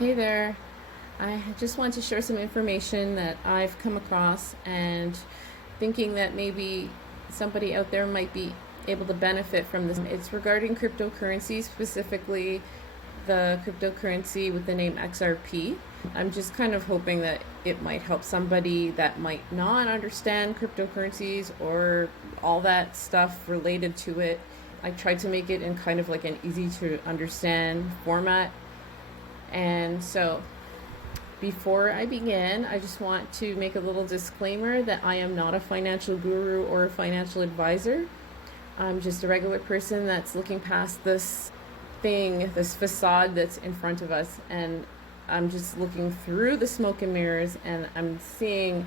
Hey there. I just want to share some information that I've come across and thinking that maybe somebody out there might be able to benefit from this. It's regarding cryptocurrency, specifically the cryptocurrency with the name XRP. I'm just kind of hoping that it might help somebody that might not understand cryptocurrencies or all that stuff related to it. I tried to make it in kind of like an easy to understand format. And so before I begin, I just want to make a little disclaimer that I am not a financial guru or a financial advisor. I'm just a regular person that's looking past this thing, this facade that's in front of us, and I'm just looking through the smoke and mirrors, and I'm seeing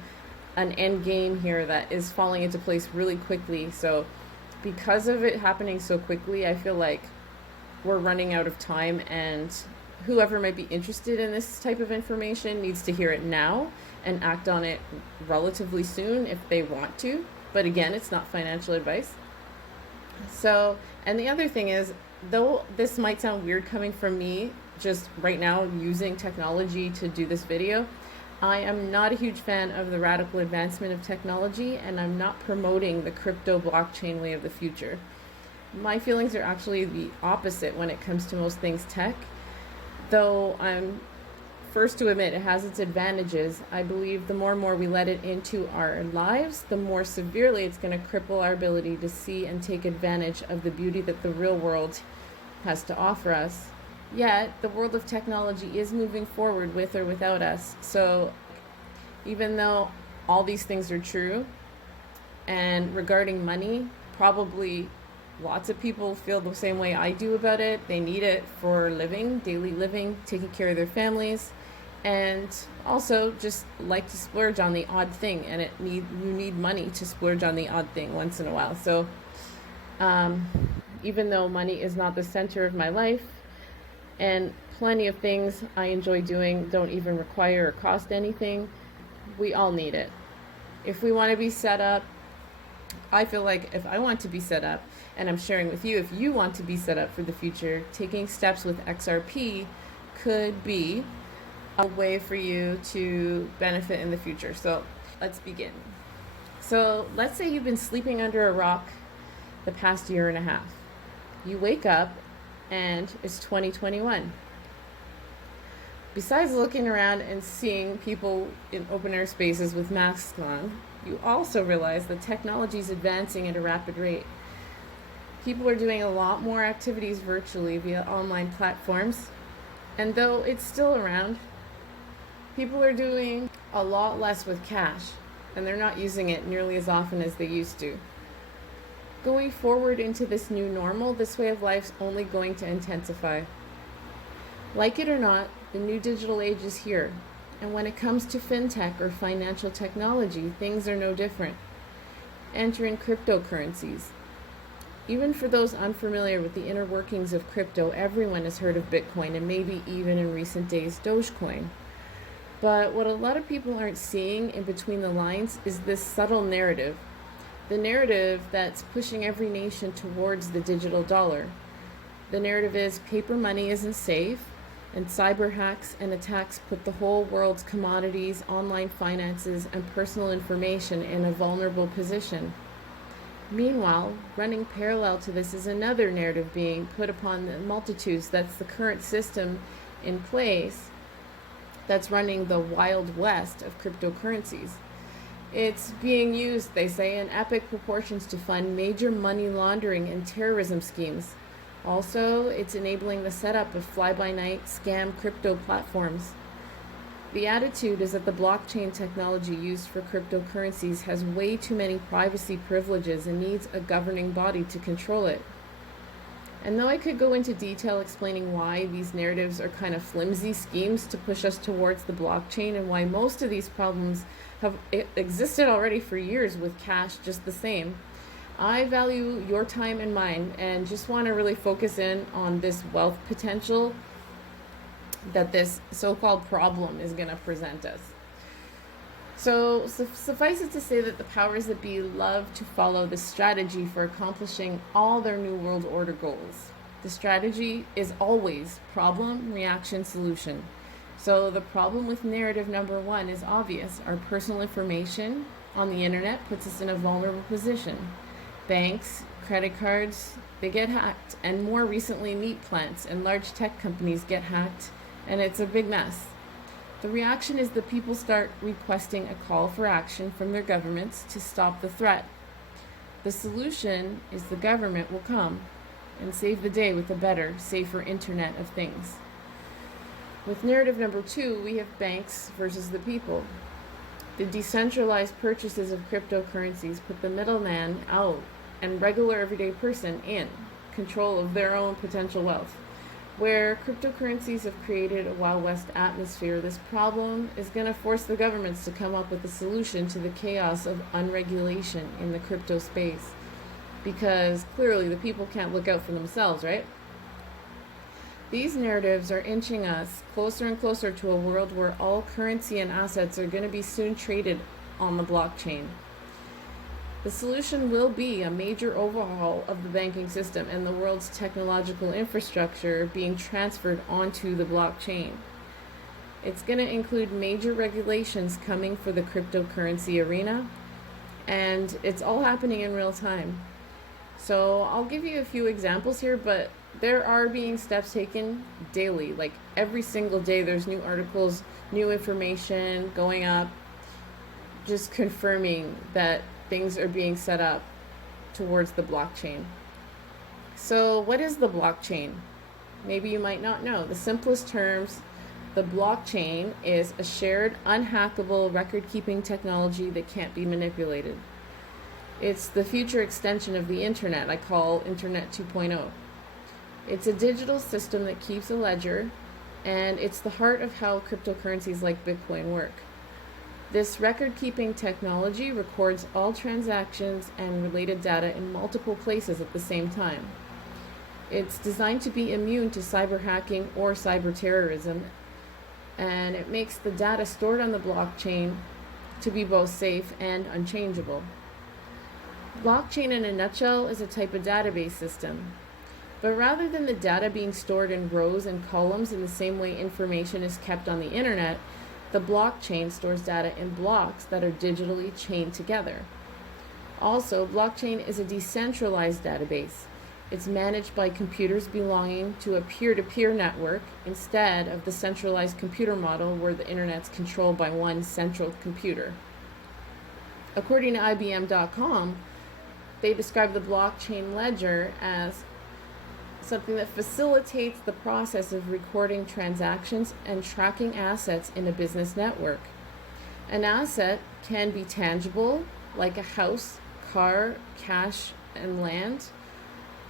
an end game here that is falling into place really quickly. So because of it happening so quickly, I feel like we're running out of time, and whoever might be interested in this type of information needs to hear it now and act on it relatively soon if they want to. But again, it's not financial advice. So, and the other thing is, though this might sound weird coming from me just right now using technology to do this video, I am not a huge fan of the radical advancement of technology, and I'm not promoting the crypto blockchain way of the future. My feelings are actually the opposite when it comes to most things tech. Though I'm first to admit it has its advantages, I believe the more and more we let it into our lives, the more severely it's going to cripple our ability to see and take advantage of the beauty that the real world has to offer us. Yet, the world of technology is moving forward with or without us. So, even though all these things are true, and regarding money, probably lots of people feel the same way I do about it. They need it for living, daily living, taking care of their families, and also just like to splurge on the odd thing. And you need money to splurge on the odd thing once in a while. So even though money is not the center of my life, and plenty of things I enjoy doing don't even require or cost anything, we all need it. If we want to be set up, I feel like if I want to be set up, and I'm sharing with you, if you want to be set up for the future, taking steps with XRP could be a way for you to benefit in the future. So let's begin. So let's say you've been sleeping under a rock the past year and a half. You wake up and it's 2021. Besides looking around and seeing people in open air spaces with masks on, you also realize that technology is advancing at a rapid rate. People are doing a lot more activities virtually via online platforms, and though it's still around, people are doing a lot less with cash, and they're not using it nearly as often as they used to. Going forward into this new normal, this way of life's only going to intensify. Like it or not, the new digital age is here, and when it comes to fintech or financial technology, things are no different. Enter in cryptocurrencies. Even for those unfamiliar with the inner workings of crypto, everyone has heard of Bitcoin and maybe even in recent days Dogecoin. But what a lot of people aren't seeing in between the lines is this subtle narrative. The narrative that's pushing every nation towards the digital dollar. The narrative is paper money isn't safe, and cyber hacks and attacks put the whole world's commodities, online finances, and personal information in a vulnerable position. Meanwhile, running parallel to this is another narrative being put upon the multitudes. That's the current system in place that's running the Wild West of cryptocurrencies. It's being used, they say, in epic proportions to fund major money laundering and terrorism schemes. Also, it's enabling the setup of fly-by-night scam crypto platforms. The attitude is that the blockchain technology used for cryptocurrencies has way too many privacy privileges and needs a governing body to control it. And though I could go into detail explaining why these narratives are kind of flimsy schemes to push us towards the blockchain and why most of these problems have existed already for years with cash just the same, I value your time and mine and just want to really focus in on this wealth potential that this so-called problem is going to present us. So suffice it to say that the powers that be love to follow the strategy for accomplishing all their New World Order goals. The strategy is always problem, reaction, solution. So the problem with narrative number one is obvious. Our personal information on the internet puts us in a vulnerable position. Banks, credit cards, they get hacked, and more recently meat plants and large tech companies get hacked, and it's a big mess. The reaction is that people start requesting a call for action from their governments to stop the threat. The solution is the government will come and save the day with a better, safer Internet of Things. With narrative number two, we have banks versus the people. The decentralized purchases of cryptocurrencies put the middleman out and regular everyday person in control of their own potential wealth. Where cryptocurrencies have created a Wild West atmosphere, this problem is going to force the governments to come up with a solution to the chaos of unregulation in the crypto space. Because clearly the people can't look out for themselves, right? These narratives are inching us closer and closer to a world where all currency and assets are going to be soon traded on the blockchain. The solution will be a major overhaul of the banking system and the world's technological infrastructure being transferred onto the blockchain. It's going to include major regulations coming for the cryptocurrency arena, and it's all happening in real time. So I'll give you a few examples here, but there are being steps taken daily. Like every single day there's new articles, new information going up, just confirming that things are being set up towards the blockchain. So what is the blockchain? Maybe you might not know. The simplest terms, the blockchain is a shared, unhackable record-keeping technology that can't be manipulated. It's the future extension of the internet I call Internet 2.0. It's a digital system that keeps a ledger, and it's the heart of how cryptocurrencies like Bitcoin work. This record-keeping technology records all transactions and related data in multiple places at the same time. It's designed to be immune to cyber hacking or cyber terrorism, and it makes the data stored on the blockchain to be both safe and unchangeable. Blockchain in a nutshell is a type of database system. But rather than the data being stored in rows and columns in the same way information is kept on the internet, the blockchain stores data in blocks that are digitally chained together. Also, blockchain is a decentralized database. It's managed by computers belonging to a peer-to-peer network instead of the centralized computer model where the internet's controlled by one central computer. According to IBM.com, they describe the blockchain ledger as something that facilitates the process of recording transactions and tracking assets in a business network. An asset can be tangible, like a house, car, cash, and land,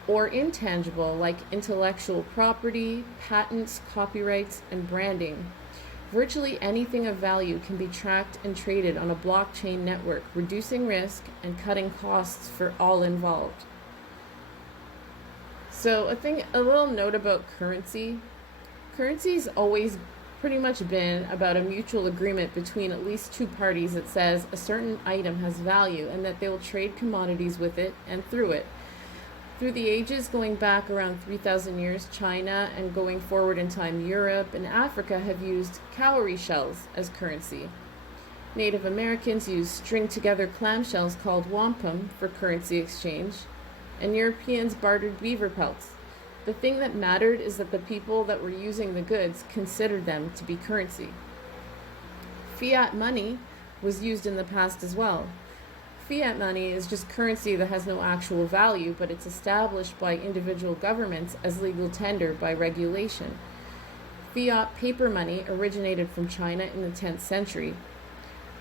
or intangible, like intellectual property, patents, copyrights, and branding. Virtually anything of value can be tracked and traded on a blockchain network, reducing risk and cutting costs for all involved. So a little note about currency. Currency's always pretty much been about a mutual agreement between at least two parties that says a certain item has value and that they will trade commodities with it and through it. Through the ages, going back around 3,000 years, China and going forward in time, Europe and Africa have used cowrie shells as currency. Native Americans used string-together clamshells called wampum for currency exchange, and Europeans bartered beaver pelts. The thing that mattered is that the people that were using the goods considered them to be currency. Fiat money was used in the past as well. Fiat money is just currency that has no actual value, but it's established by individual governments as legal tender by regulation. Fiat paper money originated from China in the 10th century.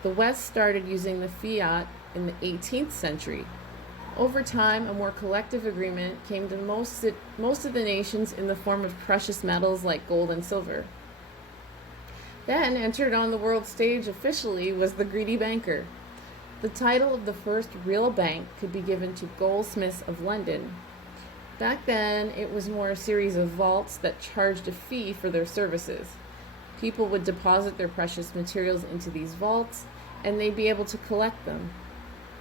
The West started using the fiat in the 18th century. Over time, a more collective agreement came to most of the nations in the form of precious metals like gold and silver. Then entered on the world stage officially was the greedy banker. The title of the first real bank could be given to goldsmiths of London. Back then, it was more a series of vaults that charged a fee for their services. People would deposit their precious materials into these vaults, and they'd be able to collect them.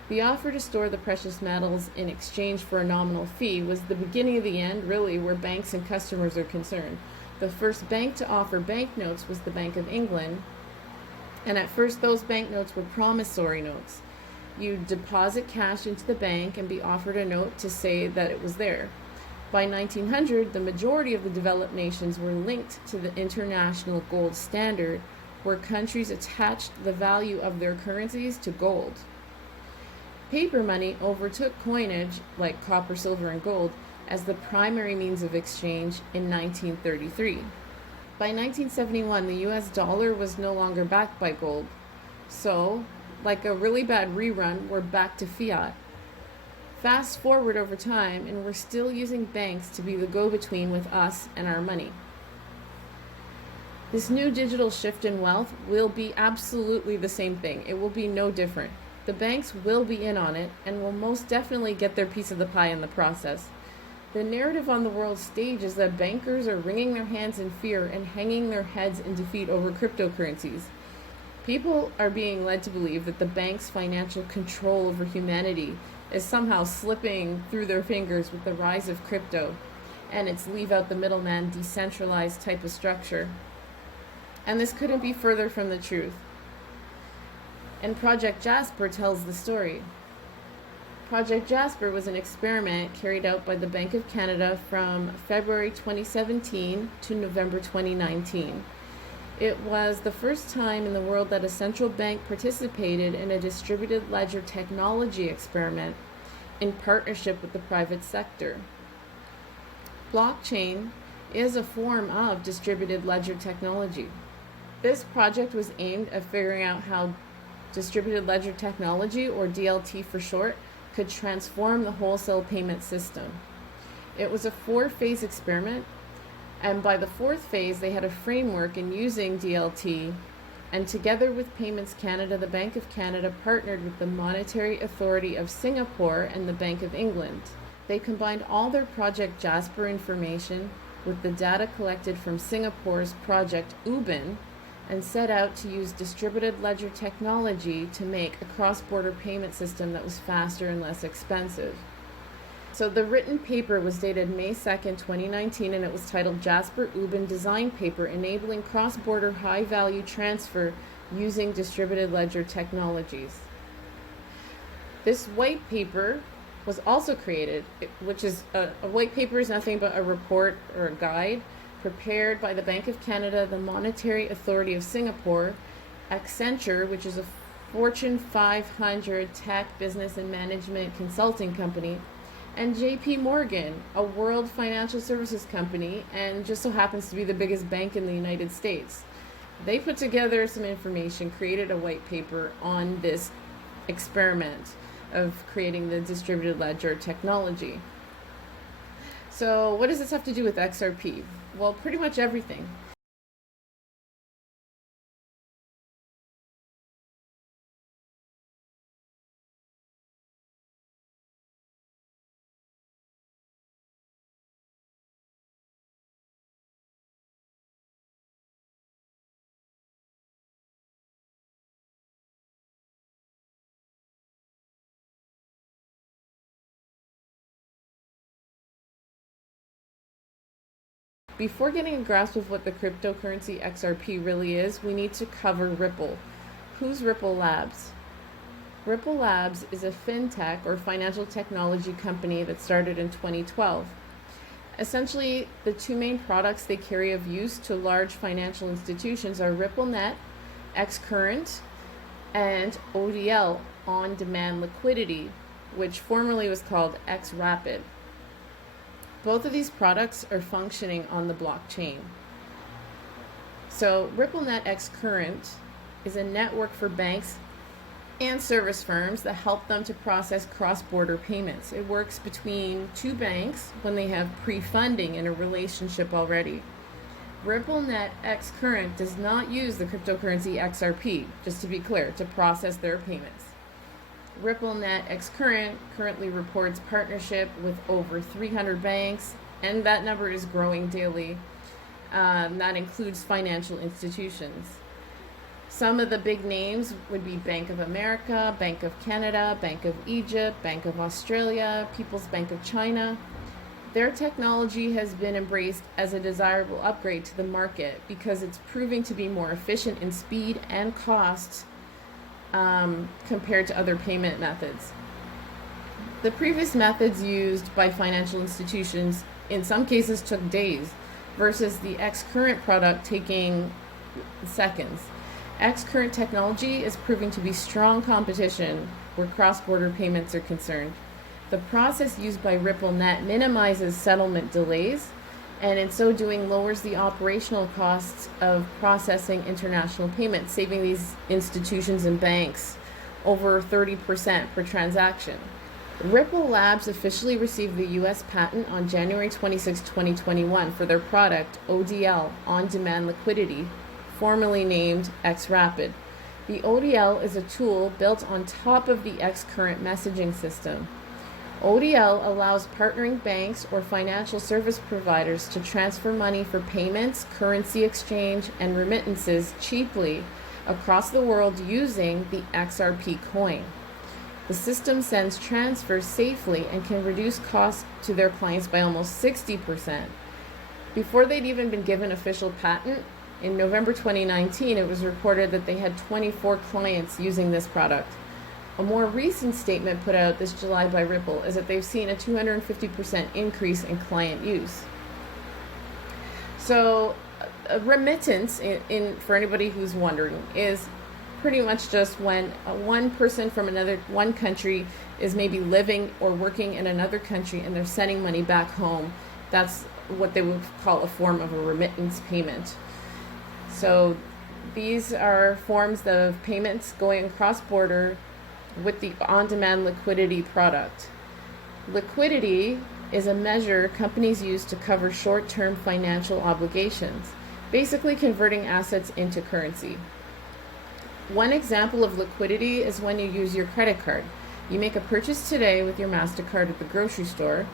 The offer to store the precious metals in exchange for a nominal fee was the beginning of the end, really, where banks and customers are concerned. The first bank to offer banknotes was the Bank of England, and at first those banknotes were promissory notes. You'd deposit cash into the bank and be offered a note to say that it was there. By 1900, the majority of the developed nations were linked to the international gold standard, where countries attached the value of their currencies to gold. Paper money overtook coinage, like copper, silver, and gold, as the primary means of exchange in 1933. By 1971, the US dollar was no longer backed by gold. So, like a really bad rerun, we're back to fiat. Fast forward over time, and we're still using banks to be the go-between with us and our money. This new digital shift in wealth will be absolutely the same thing. It will be no different. The banks will be in on it and will most definitely get their piece of the pie in the process. The narrative on the world stage is that bankers are wringing their hands in fear and hanging their heads in defeat over cryptocurrencies. People are being led to believe that the bank's financial control over humanity is somehow slipping through their fingers with the rise of crypto and its leave out the middleman, decentralized type of structure. And this couldn't be further from the truth. And Project Jasper tells the story. Project Jasper was an experiment carried out by the Bank of Canada from February 2017 to November 2019. It was the first time in the world that a central bank participated in a distributed ledger technology experiment in partnership with the private sector. Blockchain is a form of distributed ledger technology. This project was aimed at figuring out how distributed ledger technology, or DLT for short, could transform the wholesale payment system. It was a 4-phase experiment, and by the 4th phase, they had a framework in using DLT, and together with Payments Canada, the Bank of Canada partnered with the Monetary Authority of Singapore and the Bank of England. They combined all their Project Jasper information with the data collected from Singapore's Project Ubin, and set out to use distributed ledger technology to make a cross-border payment system that was faster and less expensive. So the written paper was dated May 2nd, 2019, and it was titled Jasper Ubin Design Paper, Enabling Cross-Border High-Value Transfer Using Distributed Ledger Technologies. This white paper was also created, which is a white paper is nothing but a report or a guide prepared by the Bank of Canada, the Monetary Authority of Singapore, Accenture, which is a Fortune 500 tech, business, and management consulting company, and JP Morgan, a world financial services company, and just so happens to be the biggest bank in the United States. They put together some information, created a white paper on this experiment of creating the distributed ledger technology. So what does this have to do with XRP? Well, pretty much everything. Before getting a grasp of what the cryptocurrency XRP really is, we need to cover Ripple. Who's Ripple Labs? Ripple Labs is a fintech or financial technology company that started in 2012. Essentially, the two main products they carry of use to large financial institutions are RippleNet, Xcurrent, and ODL, on-demand liquidity, which formerly was called XRapid. Both of these products are functioning on the blockchain. So RippleNet Xcurrent is a network for banks and service firms that help them to process cross-border payments. It works between two banks when they have pre-funding in a relationship already. RippleNet Xcurrent does not use the cryptocurrency XRP, just to be clear, to process their payments. RippleNet Xcurrent currently reports partnership with over 300 banks, and that number is growing daily. That includes financial institutions. Some of the big names would be Bank of America, Bank of Canada, Bank of Egypt, Bank of Australia, People's Bank of China. Their technology has been embraced as a desirable upgrade to the market because it's proving to be more efficient in speed and cost compared to other payment methods. The previous methods used by financial institutions in some cases took days, versus the X-Current product taking seconds. X-Current technology is proving to be strong competition where cross-border payments are concerned. The process used by RippleNet minimizes settlement delays, and in so doing lowers the operational costs of processing international payments, saving these institutions and banks over 30% per transaction. Ripple Labs officially received the U.S. patent on January 26, 2021 for their product ODL, On-Demand Liquidity, formerly named XRapid. The ODL is a tool built on top of the X-Current messaging system. ODL allows partnering banks or financial service providers to transfer money for payments, currency exchange, and remittances cheaply across the world using the XRP coin. The system sends transfers safely and can reduce costs to their clients by almost 60%. Before they'd even been given official patent, in November 2019, it was reported that they had 24 clients using this product. A more recent statement put out this July by Ripple is that they've seen a 250% increase in client use. So, a remittance, for anybody who's wondering, is pretty much just when one person from one country is maybe living or working in another country and they're sending money back home. That's what they would call a form of a remittance payment. So these are forms of payments going cross-border with the on-demand liquidity product. Liquidity is a measure companies use to cover short-term financial obligations, basically converting assets into currency. One example of liquidity is when you use your credit card. You make a purchase today with your MasterCard at the grocery store.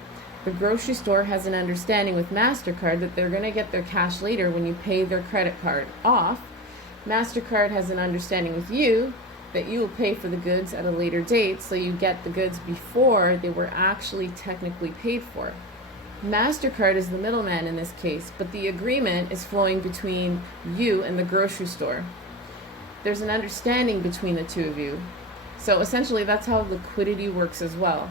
The grocery store has an understanding with MasterCard that they're going to get their cash later when you pay their credit card off. MasterCard has an understanding with you that you will pay for the goods at a later date, so you get the goods before they were actually technically paid for. MasterCard is the middleman in this case, but the agreement is flowing between you and the grocery store. There's an understanding between the two of you. So essentially that's how liquidity works as well.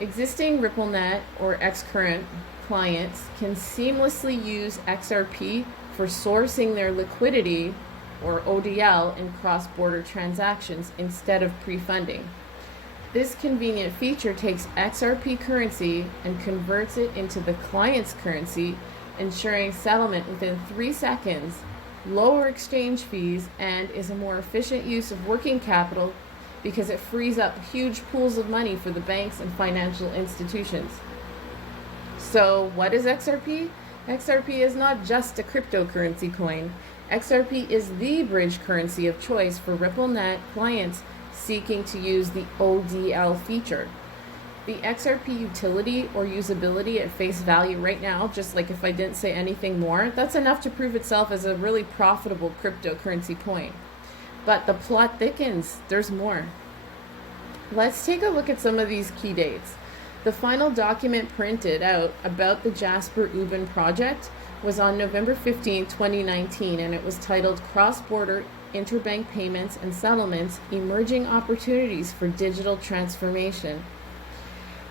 Existing RippleNet or X-Current clients can seamlessly use XRP for sourcing their liquidity or ODL in cross-border transactions instead of pre-funding. This convenient feature takes XRP currency and converts it into the client's currency, ensuring settlement within 3 seconds, lower exchange fees, and is a more efficient use of working capital because it frees up huge pools of money for the banks and financial institutions. So what is XRP? XRP is not just a cryptocurrency coin. XRP is the bridge currency of choice for RippleNet clients seeking to use the ODL feature. The XRP utility or usability at face value right now, just like if I didn't say anything more, that's enough to prove itself as a really profitable cryptocurrency coin. But the plot thickens. There's more. Let's take a look at some of these key dates. The final document printed out about the Jasper Ubin project was on November 15, 2019, and it was titled Cross-Border Interbank Payments and Settlements, Emerging Opportunities for Digital Transformation.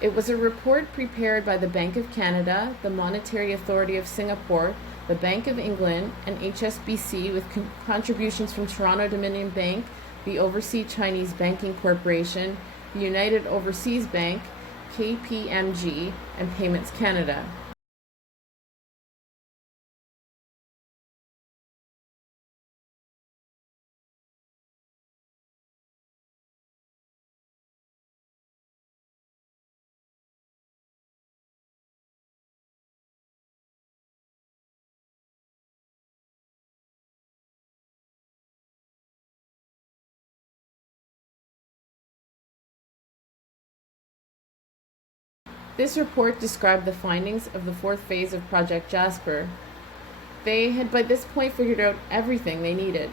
It was a report prepared by the Bank of Canada, the Monetary Authority of Singapore, the Bank of England, and HSBC with contributions from Toronto Dominion Bank, the Overseas Chinese Banking Corporation, the United Overseas Bank, KPMG, and Payments Canada. This report described the findings of the fourth phase of Project Jasper. They had by this point figured out everything they needed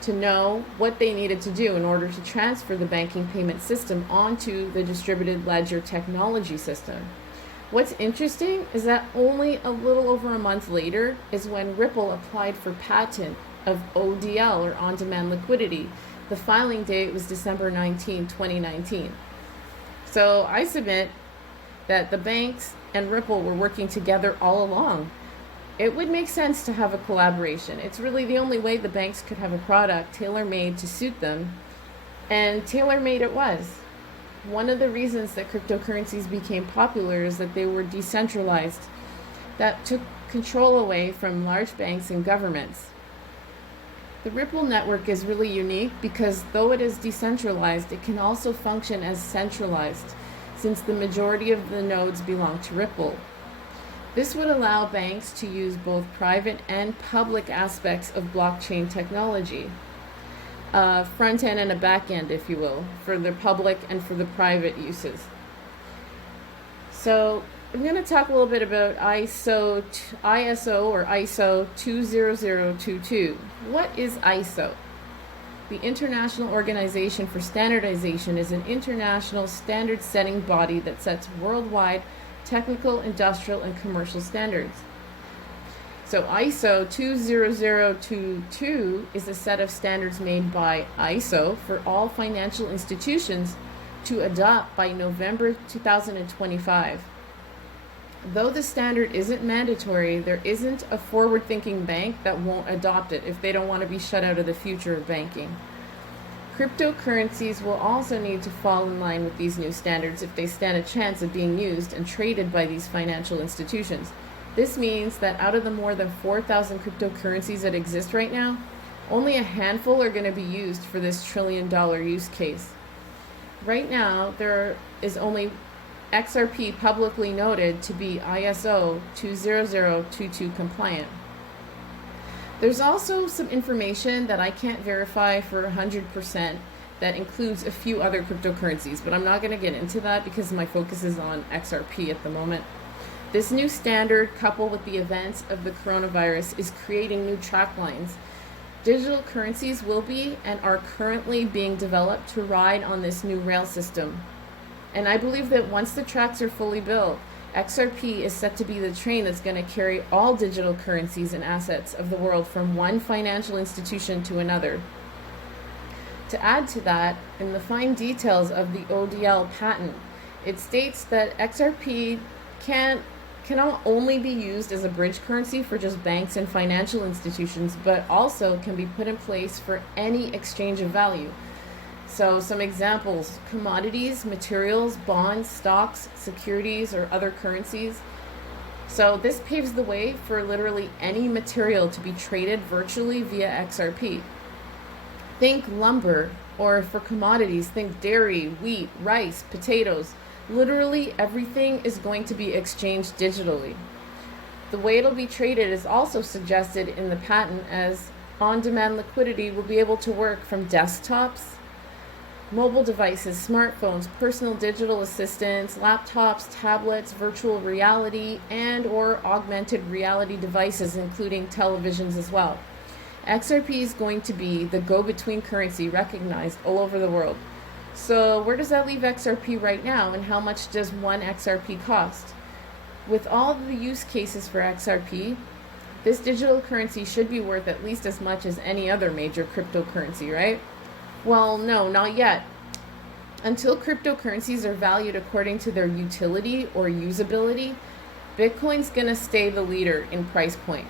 to know what they needed to do in order to transfer the banking payment system onto the distributed ledger technology system. What's interesting is that only a little over a month later is when Ripple applied for patent of ODL, or on-demand liquidity. The filing date was December 19, 2019. So I submit that the banks and Ripple were working together all along. It would make sense to have a collaboration. It's really the only way the banks could have a product tailor-made to suit them, and tailor-made it was. One of the reasons that cryptocurrencies became popular is that they were decentralized. That took control away from large banks and governments. The Ripple network is really unique because though it is decentralized, it can also function as centralized, since the majority of the nodes belong to Ripple. This would allow banks to use both private and public aspects of blockchain technology. Front end and a back end, if you will, for the public and for the private uses. So I'm going to talk a little bit about ISO or ISO 20022. What is ISO? The International Organization for Standardization is an international standard-setting body that sets worldwide technical, industrial, and commercial standards. So ISO 20022 is a set of standards made by ISO for all financial institutions to adopt by November 2025. Though the standard isn't mandatory, there isn't a forward-thinking bank that won't adopt it if they don't want to be shut out of the future of banking. Cryptocurrencies will also need to fall in line with these new standards if they stand a chance of being used and traded by these financial institutions. This means that out of the more than 4,000 cryptocurrencies that exist right now, only a handful are going to be used for this trillion-dollar use case. Right now, there is only XRP publicly noted to be ISO 20022 compliant. There's also some information that I can't verify for 100% that includes a few other cryptocurrencies, but I'm not going to get into that because my focus is on XRP at the moment. This new standard, coupled with the events of the coronavirus, is creating new track lines. Digital currencies will be and are currently being developed to ride on this new rail system. And I believe that once the tracks are fully built, XRP is set to be the train that's going to carry all digital currencies and assets of the world from one financial institution to another. To add to that, in the fine details of the ODL patent, it states that XRP cannot only be used as a bridge currency for just banks and financial institutions, but also can be put in place for any exchange of value. So some examples: commodities, materials, bonds, stocks, securities, or other currencies. So this paves the way for literally any material to be traded virtually via XRP. Think lumber, or for commodities, think dairy, wheat, rice, potatoes. Literally everything is going to be exchanged digitally. The way it'll be traded is also suggested in the patent, as on-demand liquidity will be able to work from desktops, mobile devices, smartphones, personal digital assistants, laptops, tablets, virtual reality, and or augmented reality devices, including televisions as well. XRP is going to be the go-between currency recognized all over the world. So where does that leave XRP right now, and how much does one XRP cost? With all the use cases for XRP, this digital currency should be worth at least as much as any other major cryptocurrency, right? Well, no, not yet. Until cryptocurrencies are valued according to their utility or usability, Bitcoin's going to stay the leader in price point.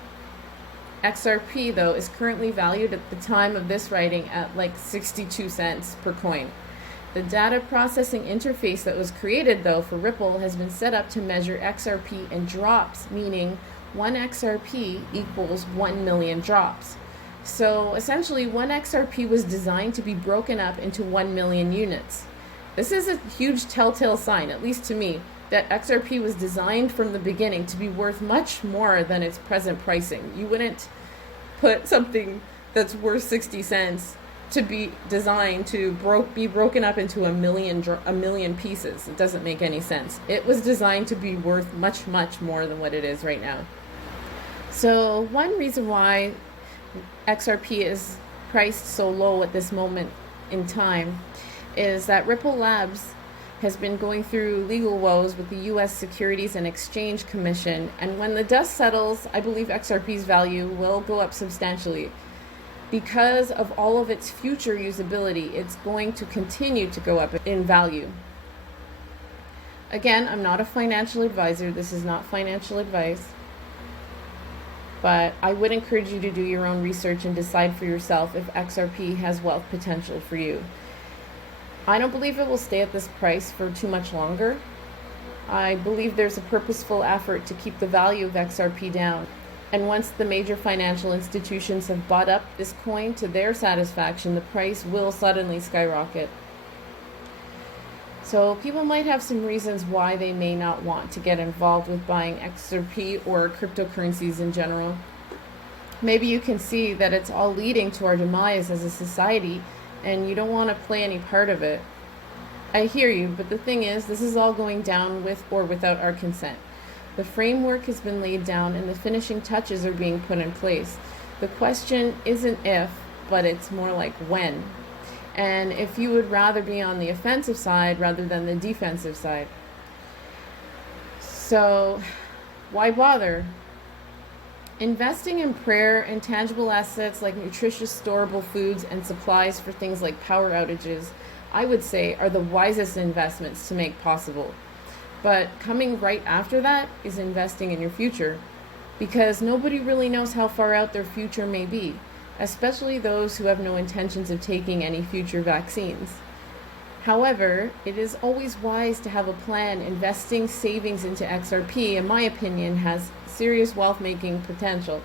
XRP, though, is currently valued at the time of this writing at like 62 cents per coin. The data processing interface that was created, though, for Ripple has been set up to measure XRP in drops, meaning 1 XRP equals 1 million drops. So essentially, 1 XRP was designed to be broken up into 1 million units. This is a huge telltale sign, at least to me, that XRP was designed from the beginning to be worth much more than its present pricing. You wouldn't put something that's worth 60 cents to be designed to be broken up into a million pieces. It doesn't make any sense. It was designed to be worth much, much more than what it is right now. So one reason why XRP is priced so low at this moment in time is that Ripple Labs has been going through legal woes with the U.S. Securities and Exchange Commission, and when the dust settles, I believe XRP's value will go up substantially. Because of all of its future usability, it's going to continue to go up in value. Again, I'm not a financial advisor. This is not financial advice. But I would encourage you to do your own research and decide for yourself if XRP has wealth potential for you. I don't believe it will stay at this price for too much longer. I believe there's a purposeful effort to keep the value of XRP down. And once the major financial institutions have bought up this coin to their satisfaction, the price will suddenly skyrocket. So people might have some reasons why they may not want to get involved with buying XRP or cryptocurrencies in general. Maybe you can see that it's all leading to our demise as a society, and you don't want to play any part of it. I hear you, but the thing is, this is all going down with or without our consent. The framework has been laid down and the finishing touches are being put in place. The question isn't if, but it's more like when. And if you would rather be on the offensive side rather than the defensive side. So, why bother? Investing in prayer and tangible assets like nutritious storable foods and supplies for things like power outages, I would say, are the wisest investments to make possible. But coming right after that is investing in your future, because nobody really knows how far out their future may be, especially those who have no intentions of taking any future vaccines. However, it is always wise to have a plan. Investing savings into XRP, in my opinion, has serious wealth-making potential.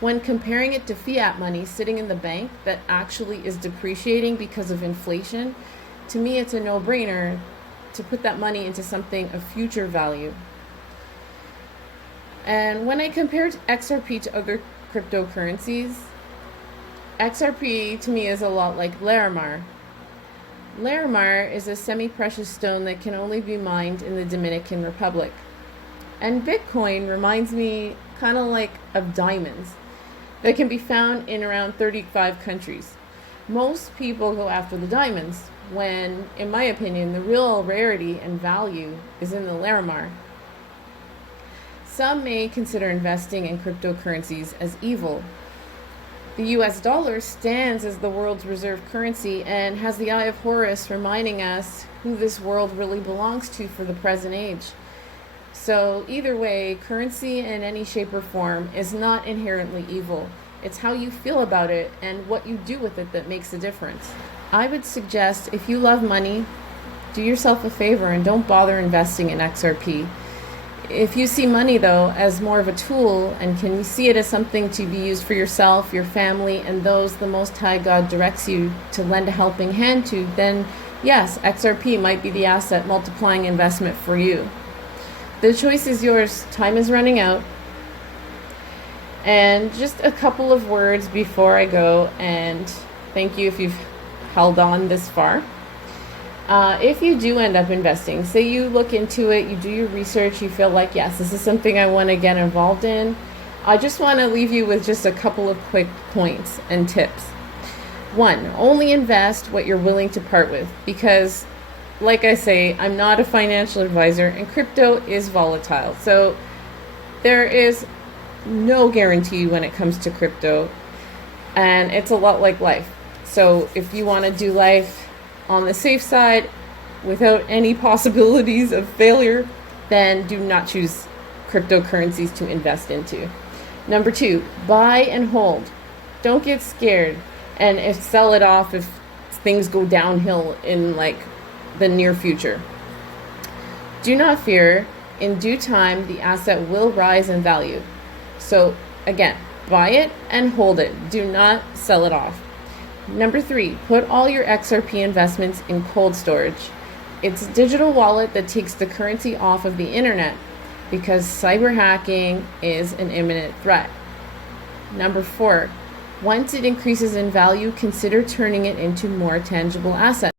When comparing it to fiat money sitting in the bank that actually is depreciating because of inflation, to me it's a no-brainer to put that money into something of future value. And when I compared XRP to other cryptocurrencies, XRP to me is a lot like Larimar. Larimar is a semi-precious stone that can only be mined in the Dominican Republic. And Bitcoin reminds me kind of like of diamonds that can be found in around 35 countries. Most people go after the diamonds, when, in my opinion, the real rarity and value is in the Larimar. Some may consider investing in cryptocurrencies as evil. The US dollar stands as the world's reserve currency and has the Eye of Horus reminding us who this world really belongs to for the present age. So either way, currency in any shape or form is not inherently evil. It's how you feel about it and what you do with it that makes a difference. I would suggest, if you love money, do yourself a favor and don't bother investing in XRP. If you see money, though, as more of a tool and can see it as something to be used for yourself, your family, and those the Most High God directs you to lend a helping hand to, then yes, XRP might be the asset multiplying investment for you. The choice is yours. Time is running out. And just a couple of words before I go, and thank you if you've held on this far. If you do end up investing, say you look into it, you do your research, you feel like, yes, this is something I want to get involved in, I just want to leave you with just a couple of quick points and tips. 1, only invest what you're willing to part with, because like I say, I'm not a financial advisor and crypto is volatile. So there is no guarantee when it comes to crypto, and it's a lot like life. So if you want to do life on the safe side without any possibilities of failure, then do not choose cryptocurrencies to invest into. Number 2, buy and hold. Don't get scared and sell it off if things go downhill in like the near future. Do not fear. In due time, the asset will rise in value. So again, buy it and hold it. Do not sell it off. Number 3, put all your XRP investments in cold storage. It's a digital wallet that takes the currency off of the internet because cyber hacking is an imminent threat. Number 4, once it increases in value, consider turning it into more tangible assets.